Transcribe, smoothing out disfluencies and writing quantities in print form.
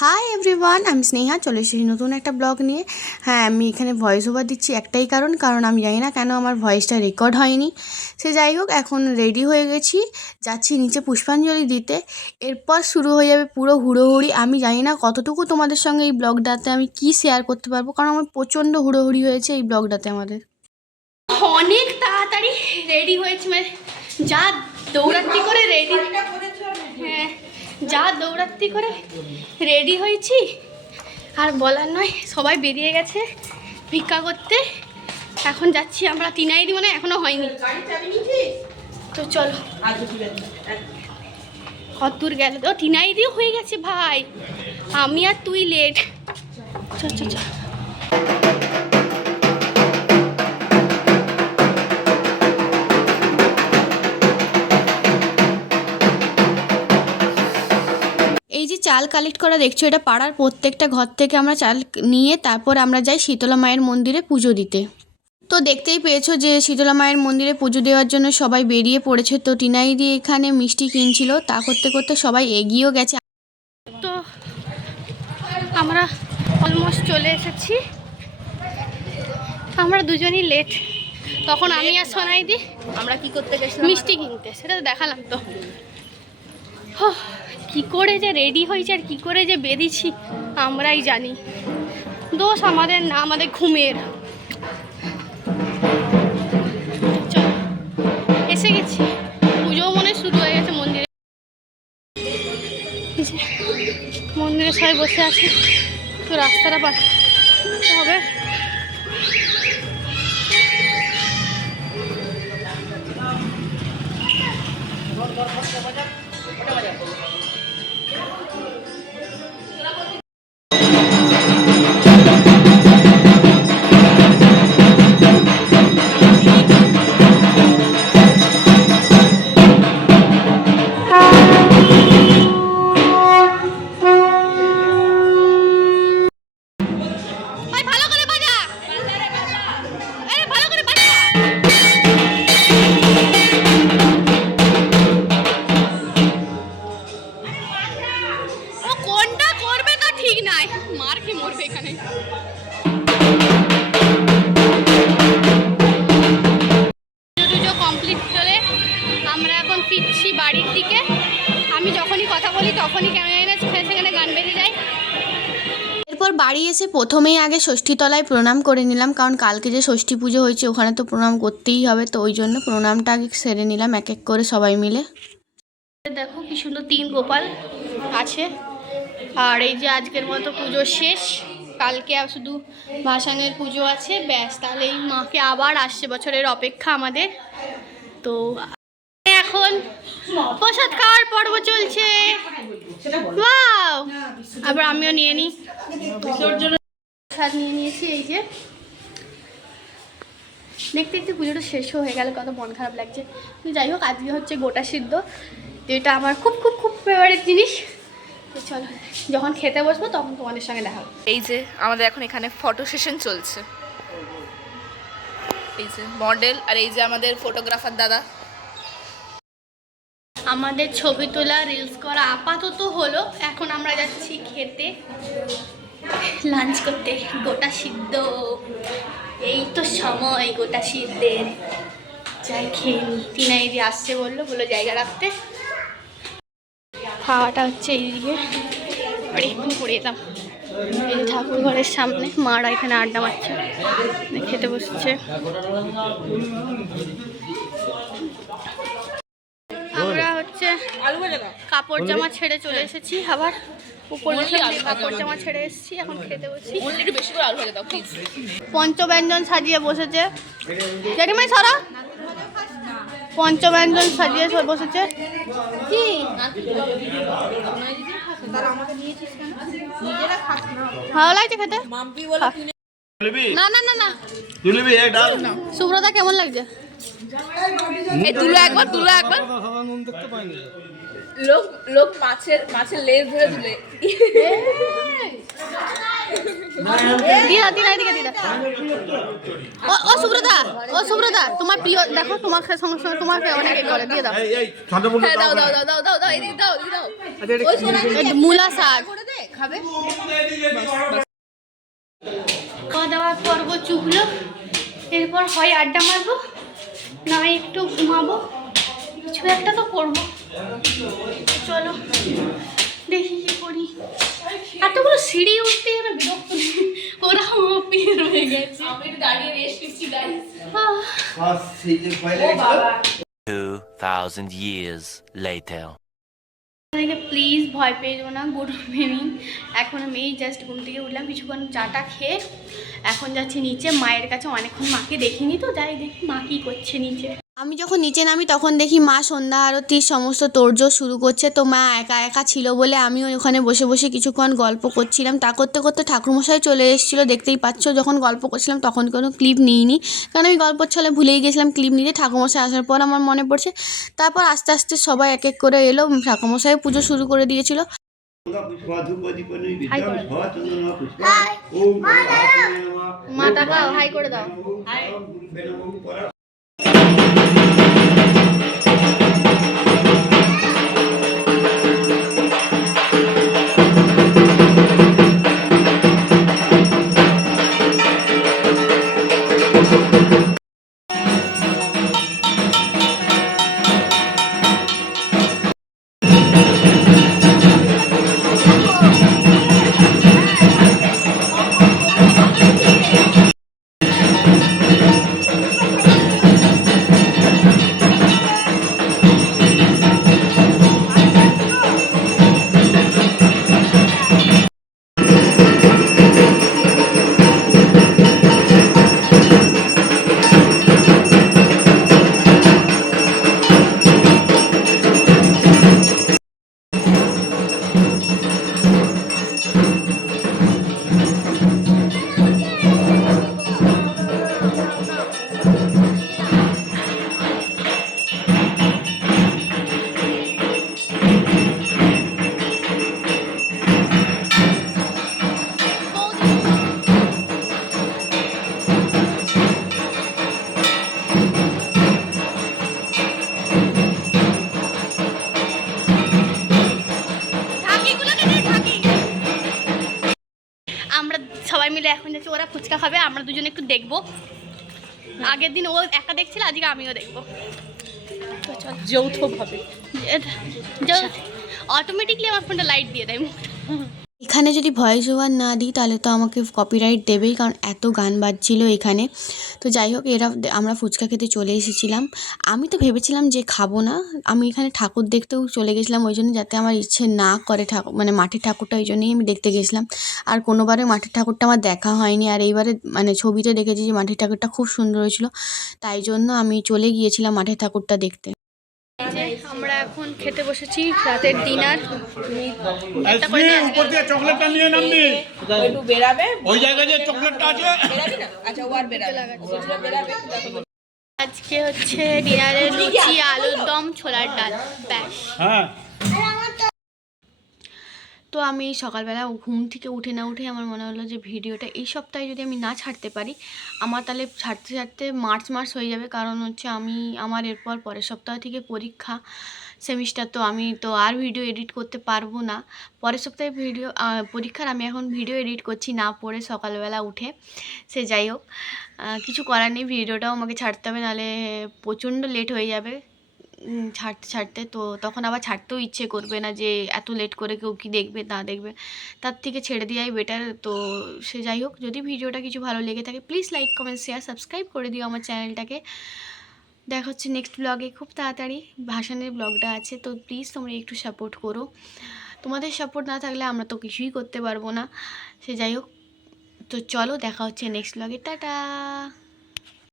Hi everyone, আমি স্নেহা। চলে এসেছি নতুন একটা ব্লগ নিয়ে। হ্যাঁ, আমি এখানে ভয়েস ওভার দিচ্ছি একটাই কারণ আমি জানি না কেন আমার ভয়েসটা রেকর্ড হয়নি। সে যাই হোক, এখন রেডি হয়ে গেছি, যাচ্ছি নিচে পুষ্পাঞ্জলি দিতে। এরপর শুরু হয়ে যাবে পুরো হুড়োহুড়ি। আমি জানি না কতটুকু তোমাদের সঙ্গে এই ব্লগটাতে আমি কি শেয়ার করতে পারবো, কারণ আমার প্রচণ্ড হুড়োহুড়ি হয়েছে এই ব্লগটাতে। আমাদের অনেক তাড়াতাড়ি রেডি হয়েছে, মানে যা দৌড়াচ্ছি করে রেডি, হ্যাঁ যা দৌড়াচ্ছি করে রেডি হয়েছি আর বলার নয়। সবাই বেরিয়ে গেছে ভিক্ষা করতে, এখন যাচ্ছি আমরা তিনাইদি, মানে এখনো হয়নি। তো চলো, কত দূর গেল? তো তিনাইদিও হয়ে গেছে ভাই, আমি আর তুই লেট। চল চল চল। এই যে চাল কালেক্ট করা দেখছো, এটা পাড়ার প্রত্যেকটা ঘর থেকে আমরা চাল নিয়ে তারপর আমরা যাই শীতলা মায়ের মন্দিরে পুজো দিতে। তো দেখতেই পেয়েছো যে শীতলা মায়ের মন্দিরে পুজো দেওয়ার জন্য সবাই বেরিয়ে পড়েছে। তো টিনাইদি এখানে মিষ্টি কিনছিল, তা করতে করতে সবাই এগিয়েও গেছে। তো আমরা অলমোস্ট চলে এসেছি, আমরা দুজনই লেট। তখন আমি আর সোনাইদি আমরা কি করতে গেছিলাম? মিষ্টি কিনতে, সেটা তো দেখালাম। তো কি করে যে রেডি হয়েছে আর কি করে যে বেরিয়েছি আমরাই জানি। দোষ আমাদের না, আমাদের ঘুমের। চলো, এসে গেছি। পুজোও মনে শুরু হয়ে গেছে মন্দিরে। মন্দিরে সবাই বসে আছে, তো রাস্তাটা পার হবে। আমরা এখন ফিরছি বাড়ির দিকে। আমি যখনই কথা বলি তখনই ক্যামেরা সেখানে গান বেজে যায়। এরপর বাড়ি এসে প্রথমেই আগে ষষ্ঠীতলায় প্রণাম করে নিলাম, কারণ কালকে যে ষষ্ঠী পুজো হয়েছে ওখানে তো প্রণাম করতেই হবে। তো ওই জন্য প্রণামটা আগে সেরে নিলাম এক এক করে সবাই মিলে। দেখো কি সুন্দর 3 গোপাল আছে। আর এই যে আজকের মতো পুজো শেষ, কালকে শুধু ভাসানের পুজো আছে, ব্যাস। তাহলে এই মাকে আবার আসছে বছরের অপেক্ষা আমাদের। তো এখন প্রসাদ খাওয়ার পর্ব চলছে। ওয়াও, আবার আমিও নিয়ে নিই, প্রসাদ নিয়ে নিয়েছি। এই যে দেখতে দেখতে পুজোটা শেষও হয়ে গেল, কত মন খারাপ লাগছে। কিন্তু যাই হোক, আজকে হচ্ছে গোটা সিদ্ধ, যেটা আমার খুব খুব খুব ফেভারিট জিনিস। তো চলো, যখন খেতে বসবো তখন তোমাদের সঙ্গে দেখা হবে। এই যে আমাদের এখন এখানে ফটো সেশন চলছে। এই যে মডেল, আর এই যে আমাদের ফটোগ্রাফার দাদা। আমাদের ছবি তোলা রিলস করা আপাতত হলো, এখন আমরা যাচ্ছি খেতে, লাঞ্চ করতে। গোটা সিদ্ধ, এই তো সময় গোটা সিদ্ধের। যাই খেয়ে নি। টিনাইদি আসছে বললো জায়গা রাখতে। খাওয়াটা হচ্ছে এইদিকে, আর এক্ষুনি করে যেতাম। এই ঠাকুর ঘরের সামনে মারা এখানে আড্ডা মারছে, খেতে বসছে। আমরা হচ্ছে কাপড় জামা ছেড়ে চলে এসেছি, আবার উপর কাপড় জামা ছেড়ে এসেছি, এখন খেতে বসছি। পঞ্চব্যঞ্জন সাজিয়ে বসেছে জেঠিমাই, সারা পঞ্চব্যঞ্জন সাজিয়ে বসেছে। কি ভালো লাগছে খেতে? না না না না, সুব্রতা কেমন লাগছে? লোক মাছের লেজ ধরে তুলে। দিদা এদিকে দিদা। ও সুব্রতা তোমার প্রিয় দেখো, তোমাকে সঙ্গে সঙ্গে তোমাকে অনেকে করে দিয়ে দাও। হ্যাঁ দাও দাও দাও দাও দাও দাও এদিকে দাও এদিকে দাও। ওই সোনা মূলা শাক করে দে খাবে। খাওয়া দাওয়া করবো, চুগলো, এরপর হয় আড্ডা মারবো, না হয় একটু ঘুমাবো, কিছু একটা তো করবো। চলো দেখি কি করি। এতগুলো সিঁড়ি উঠতে এবার বিরক্ত, ওরা পিয়ে রয়ে গেছে। আমি একটু দাঁড়িয়ে রেস্ট নিচ্ছি গাইস। 2000 years later. প্লিজ ভয় পেও না, গুড ইভিনিং। এখন আমি এই জাস্ট ঘুম থেকে উঠলাম, কিছুক্ষণ চাটা খেয়ে এখন যাচ্ছি নিচে মায়ের কাছে। অনেকক্ষণ মাকে দেখিনি তো, যাই দেখি মা কী করছে নিচে। আমি যখন নিচে নামি তখন দেখি মা সন্ধ্যা আরতির সমস্ত তোড়জোড় শুরু করছে। তো মা একা একা ছিল বলে আমিও ওখানে বসে বসে কিছুক্ষণ গল্প করছিলাম। তা করতে করতে ঠাকুরমশাই চলে এসেছিলো, দেখতেই পাচ্ছ। যখন গল্প করছিলাম তখন কোনো ক্লিপ নিইনি, কারণ আমি গল্পের ছলে ভুলেই গেছিলাম ক্লিপ নিতে। ঠাকুরমশাই আসার পর আমার মনে পড়ছে। তারপর আস্তে আস্তে সবাই এক এক করে এলো, ঠাকুরমশাই পুজো শুরু করে দিয়েছিল। মা তাকাও, হাই করে দাও। আমরা সবাই মিলে এখন যাচ্ছি, ওরা ফুচকা খাবে, আমরা দুজনে একটু দেখবো। আগের দিন ও একা দেখছিল, আজকে আমিও দেখবো। যৌথভাবে অটোমেটিকলি আমার ফোনটা লাইট দিয়ে দেয়। এখানে যদি ভয়েস ওভার না দিই তাহলে তো আমাকে কপিরাইট দেবেই, কারণ এত গান বাজছিল এখানে। তো যাই হোক, আমরা ফুচকা খেতে চলে এসেছিলাম। আমি তো ভেবেছিলাম যে খাবো না, আমি এখানে ঠাকুর দেখতেও চলে গেছিলাম, ওই জন্য যাতে আমার ইচ্ছে না করে ঠাকুর মানে মাটির ঠাকুরটা, ওই জন্যই আমি দেখতে গেছিলাম। আর কোনোবারে মাটির ঠাকুরটা আমার দেখা হয়নি, আর এইবারে মানে ছবিতে দেখেছি যে মাটির ঠাকুরটা খুব সুন্দর হয়েছিল, তাই জন্য আমি চলে গিয়েছিলাম মাটির ঠাকুরটা দেখতে। আমরা এখন খেতে বসেছি রাতের ডিনার। চকলেটটা নিয়ে নামবি, একটু বেরাবে ওই জায়গায় যে চকলেটটা আছে বেরাবি না। আচ্ছা ও আর বেরাবে বেরাবে। আজকে হচ্ছে ডিনারে লুচি, আলুর দম, ছোলার ডাল, ব্যাস। হ্যাঁ। তো আমি সকালবেলা ঘুম থেকে উঠে না উঠে আমার মনে হলো যে ভিডিওটা এই সপ্তাহে যদি আমি না ছাড়তে পারি, আমার তাহলে ছাড়তে ছাড়তে মার্চ মাস হয়ে যাবে। কারণ হচ্ছে আমার এরপর পরের সপ্তাহ থেকে পরীক্ষা সেমিস্টার, তো আমি তো আর ভিডিও এডিট করতে পারবো না। পরের সপ্তাহে পরীক্ষার আমি এখন ভিডিও এডিট করছি না পড়ে সকালবেলা উঠে। সে যাই হোক, কিছু করার নেই, ভিডিওটাও আমাকে ছাড়তে হবে, নাহলে প্রচণ্ড লেট হয়ে যাবে ছাড়তে। তো তখন আবার ছাড়তেও ইচ্ছে করবে না, যে এত লেট করে কেউ কি দেখবে না দেখবে, তার থেকে ছেড়ে দেওয়াই বেটার। তো সে যাই হোক, যদি ভিডিওটা কিছু ভালো লেগে থাকে please like comment share subscribe করে দিও আমার চ্যানেলটাকে। দেখা হচ্ছে নেক্সট ব্লগে খুব তাড়াতাড়ি। ভাসানের ব্লগটা আছে, তো প্লিজ তোমরা একটু সাপোর্ট করো। তোমাদের সাপোর্ট না থাকলে আমরা তো কিছুই করতে পারবো না। সে যাই হোক, তো চলো দেখা হচ্ছে নেক্সট ব্লগে, টাটা।